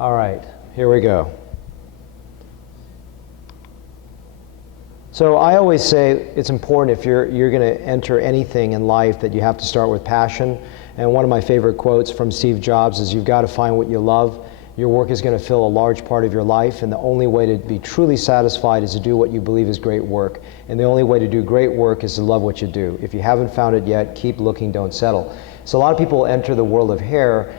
All right, here we go. So I always say it's important if you're going to enter anything in life that you have to start with passion. And one of my favorite quotes from Steve Jobs is, you've got to find what you love. Your work is going to fill a large part of your life, and the only way to be truly satisfied is to do what you believe is great work. And the only way to do great work is to love what you do. If you haven't found it yet, keep looking, don't settle. So a lot of people enter the world of hair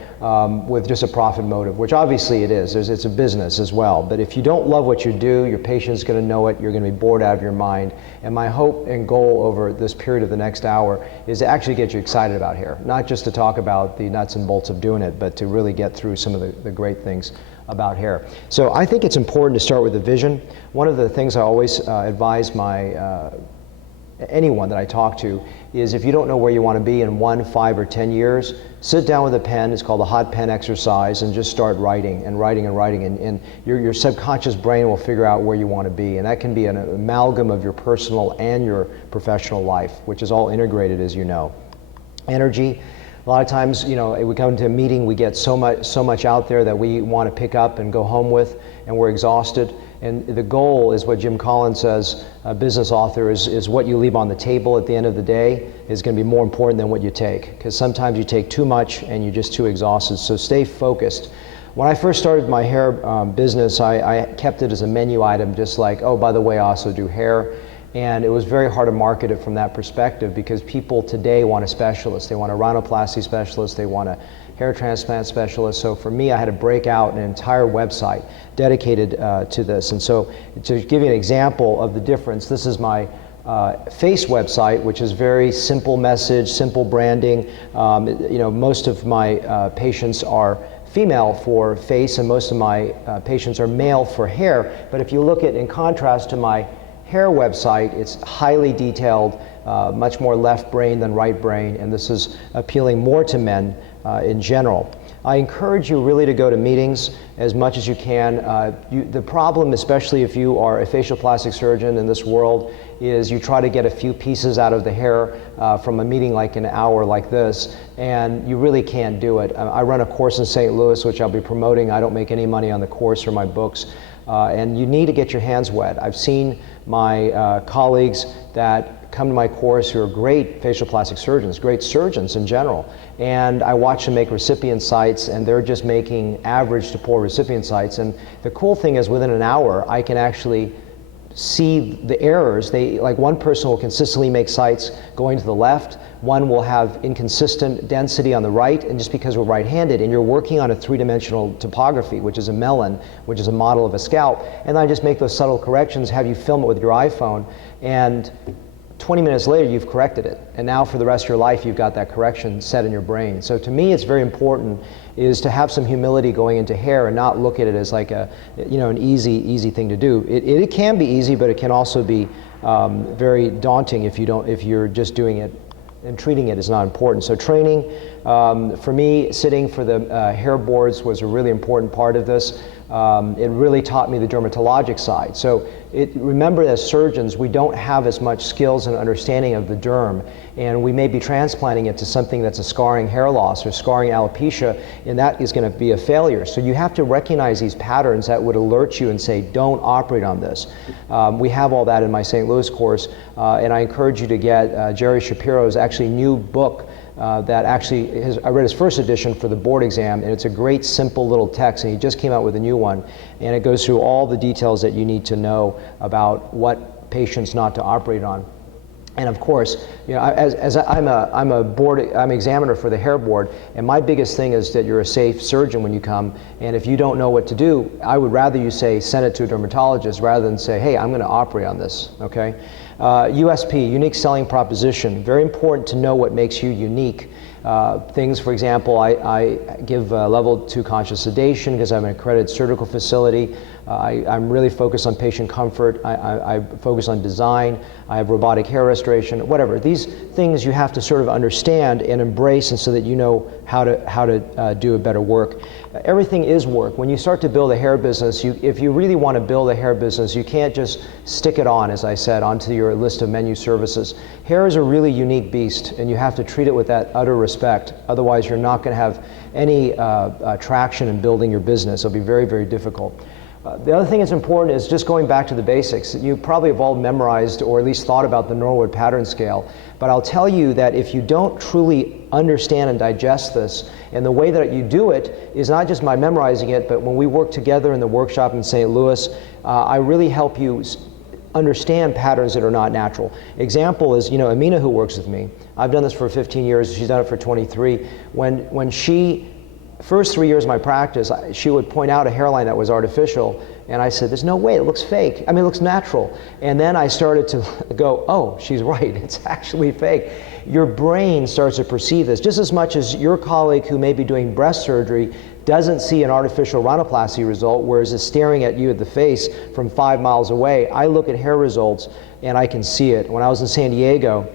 with just a profit motive, which obviously it is. It's a business as well. But if you don't love what you do, your patient's going to know it. You're going to be bored out of your mind. And my hope and goal over this period of the next hour is to actually get you excited about hair. Not just to talk about the nuts and bolts of doing it, but to really get through some of the great things about hair. So I think it's important to start with a vision. One of the things I always advise anyone that I talk to is, if you don't know where you want to be in 1, 5, or 10 years, sit down with a pen. It's called the hot pen exercise, and just start writing and writing and writing, and your subconscious brain will figure out where you want to be, and that can be an amalgam of your personal and your professional life, which is all integrated, as you know. Energy. A lot of times, you know, we come to a meeting, we get so much out there that we want to pick up and go home with, and we're exhausted. And the goal is what Jim Collins says, a business author, is what you leave on the table at the end of the day is going to be more important than what you take. Because sometimes you take too much and you're just too exhausted. So stay focused. When I first started my hair business, I kept it as a menu item, just like, oh, by the way, I also do hair. And it was very hard to market it from that perspective, because people today want a specialist. They want a rhinoplasty specialist. They want a hair transplant specialist. So for me, I had to break out an entire website dedicated to this. And so to give you an example of the difference, this is my face website, which is very simple message, simple branding. You know, most of my patients are female for face, and most of my patients are male for hair. But if you look at, in contrast to my hair website, it's highly detailed, much more left brain than right brain, and this is appealing more to men in general. I encourage you really to go to meetings as much as you can. The problem, especially if you are a facial plastic surgeon in this world, is you try to get a few pieces out of the hair from a meeting like an hour like this, and you really can't do it. I run a course in St. Louis, which I'll be promoting. I don't make any money on the course or my books. And you need to get your hands wet. I've seen my colleagues that come to my course who are great facial plastic surgeons, great surgeons in general, and I watch them make recipient sites, and they're just making average to poor recipient sites. And the cool thing is, within an hour, I can actually see the errors. Like, one person will consistently make sites going to the left, one will have inconsistent density on the right, and just because we're right-handed, and you're working on a three-dimensional topography, which is a melon, which is a model of a scalp, and I just make those subtle corrections, have you film it with your iPhone, and 20 minutes later you've corrected it, and now for the rest of your life you've got that correction set in your brain. So to me, it's very important is to have some humility going into hair and not look at it as like an easy thing to do. It can be easy, but it can also be very daunting if you're just doing it and treating it is not important. So training, for me, sitting for the hair boards was a really important part of this. It really taught me the dermatologic side. So remember, as surgeons, we don't have as much skills and understanding of the derm, and we may be transplanting it to something that's a scarring hair loss or scarring alopecia, and that is going to be a failure. So you have to recognize these patterns that would alert you and say, don't operate on this. We have all that in my St. Louis course, and I encourage you to get Jerry Shapiro's actually new book that actually I read his first edition for the board exam, and it's a great simple little text, and he just came out with a new one, and it goes through all the details that you need to know about what patients not to operate on. And of course, you know, as I'm an examiner for the hair board, and my biggest thing is that you're a safe surgeon when you come, and if you don't know what to do, I would rather you say send it to a dermatologist rather than say, hey, I'm going to operate on this, okay? USP, unique selling proposition, very important to know what makes you unique. Things, for example, I give level 2 conscious sedation because I'm an accredited surgical facility. I'm really focused on patient comfort. I focus on design. I have robotic hair restoration, whatever. These things you have to sort of understand and embrace, and so that you know how to do a better work. everything is work. When you start to build a hair business, if you really want to build a hair business, you can't just stick it on, as I said, onto your list of menu services. Hair is a really unique beast, and you have to treat it with that utter respect. Otherwise, you're not going to have any traction in building your business. It'll be very, very difficult. The other thing that's important is just going back to the basics. You probably have all memorized or at least thought about the Norwood pattern scale, but I'll tell you that if you don't truly understand and digest this, and the way that you do it is not just by memorizing it, but when we work together in the workshop in St. Louis, I really help you understand patterns that are not natural. Example is, Amina, who works with me. I've done this for 15 years, she's done it for 23. When she first 3 years of my practice, she would point out a hairline that was artificial, and I said, there's no way, it looks fake. I mean, it looks natural. And then I started to go, oh, she's right, it's actually fake. Your brain starts to perceive this just as much as your colleague who may be doing breast surgery doesn't see an artificial rhinoplasty result, whereas is staring at you at the face from 5 miles away. I look at hair results and I can see it. When I was in San Diego,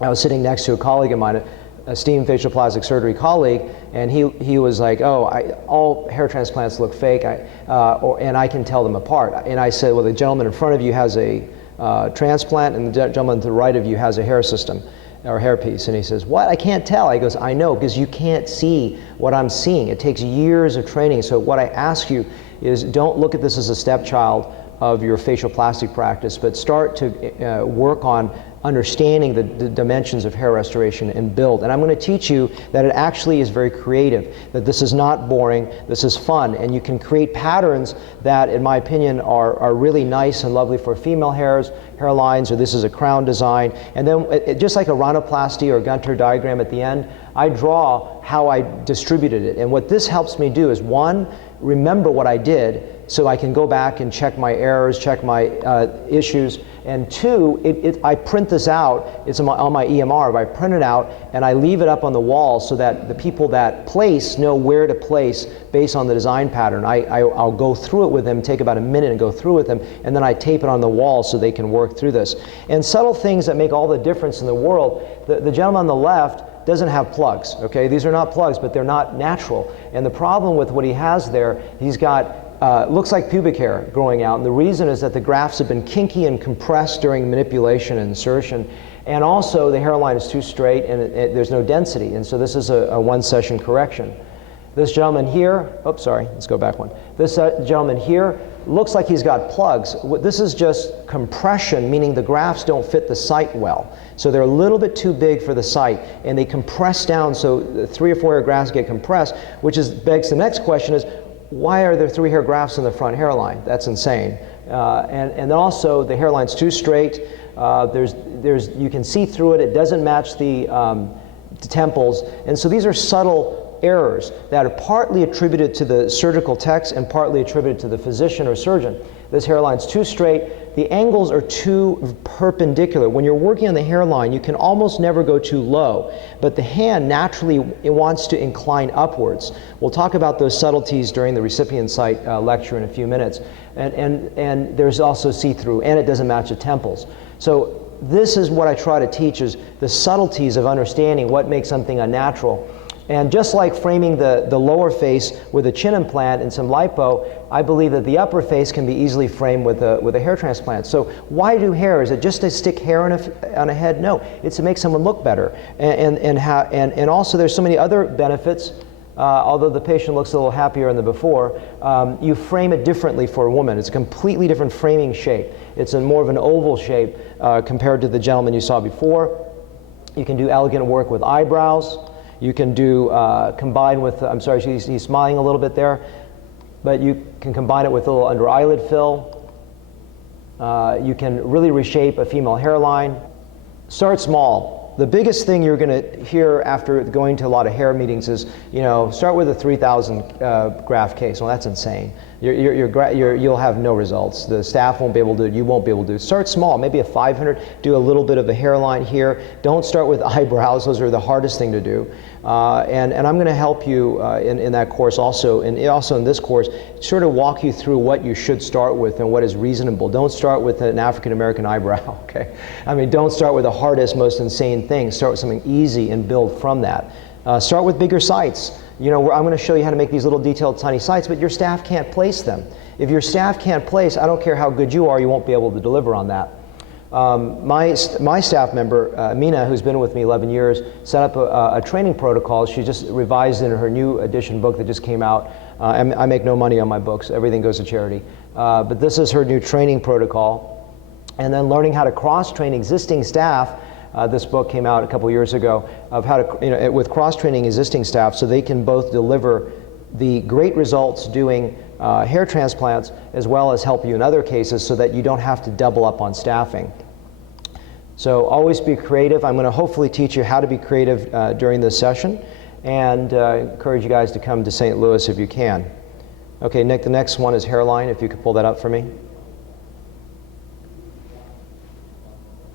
I was sitting next to a colleague of mine, esteemed facial plastic surgery colleague, and he was like, oh, all hair transplants look fake, and I can tell them apart. And I said, well, the gentleman in front of you has a transplant, and the gentleman to the right of you has a hair system, or hair piece. And he says, what? I can't tell. He goes, I know, because you can't see what I'm seeing. It takes years of training. So what I ask you is, don't look at this as a stepchild of your facial plastic practice, but start to work on understanding the dimensions of hair restoration and build. And I'm going to teach you that it actually is very creative, that this is not boring, this is fun, and you can create patterns that, in my opinion, are really nice and lovely for female hairlines, or this is a crown design. And then, just like a rhinoplasty or Gunter diagram at the end, I draw how I distributed it. And what this helps me do is, one, remember what I did, so I can go back and check my errors, check my issues. And two, I print this out, it's on my EMR, but I print it out and I leave it up on the wall so that the people that place know where to place based on the design pattern. I'll go through it with them, take about a minute and go through with them, and then I tape it on the wall so they can work through this. And subtle things that make all the difference in the world. The gentleman on the left doesn't have plugs, okay? These are not plugs, but they're not natural. And the problem with what he has there, he's got looks like pubic hair growing out, and the reason is that the grafts have been kinky and compressed during manipulation and insertion, and also the hairline is too straight and there's no density, and so this is a one-session correction. This gentleman here, oops, sorry, let's go back one. This gentleman here looks like he's got plugs. This is just compression, meaning the grafts don't fit the site well. So they're a little bit too big for the site, and they compress down, so the 3 or 4 hair grafts get compressed, which begs the next question is, why are there 3 hair grafts in the front hairline? That's insane. And then also the hairline's too straight. You can see through it. It doesn't match the temples. And so these are subtle errors that are partly attributed to the surgical techs and partly attributed to the physician or surgeon. This hairline's too straight. The angles are too perpendicular. When you're working on the hairline, you can almost never go too low, but the hand naturally wants to incline upwards. We'll talk about those subtleties during the recipient site lecture in a few minutes. And there's also see-through, and it doesn't match the temples. So this is what I try to teach, is the subtleties of understanding what makes something unnatural. And just like framing the lower face with a chin implant and some lipo, I believe that the upper face can be easily framed with a hair transplant. So why do hair? Is it just to stick hair on a head? No, it's to make someone look better. And also there's so many other benefits. Although the patient looks a little happier than the before, you frame it differently for a woman. It's a completely different framing shape. It's more of an oval shape compared to the gentleman you saw before. You can do elegant work with eyebrows. You can do, combine with, I'm sorry, he's smiling a little bit there, but you can combine it with a little under eyelid fill. You can really reshape a female hairline. Start small. The biggest thing you're going to hear after going to a lot of hair meetings is, start with a 3,000 graft case. Well, that's insane. You'll have no results. The staff won't be able to do it. You won't be able to do it. Start small, maybe a 500. Do a little bit of a hairline here. Don't start with eyebrows. Those are the hardest thing to do. And I'm going to help you in that course also, and also in this course, sort of walk you through what you should start with and what is reasonable. Don't start with an African-American eyebrow, okay? I mean, don't start with the hardest, most insane thing. Start with something easy and build from that. Start with bigger sites. You know, I'm going to show you how to make these little detailed tiny sites, but your staff can't place them. If your staff can't place, I don't care how good you are, you won't be able to deliver on that. My staff member, Amina, who's been with me 11 years, set up a training protocol. She just revised in her new edition book that just came out. I make no money on my books. Everything goes to charity. But this is her new training protocol. And then learning how to cross-train existing staff. This book came out a couple years ago of how to, you know, with cross-training existing staff so they can both deliver the great results doing hair transplants as well as help you in other cases so that you don't have to double up on staffing. So always be creative. I'm going to hopefully teach you how to be creative during this session, and encourage you guys to come to St. Louis if you can. Okay, Nick, the next one is hairline, if you could pull that up for me.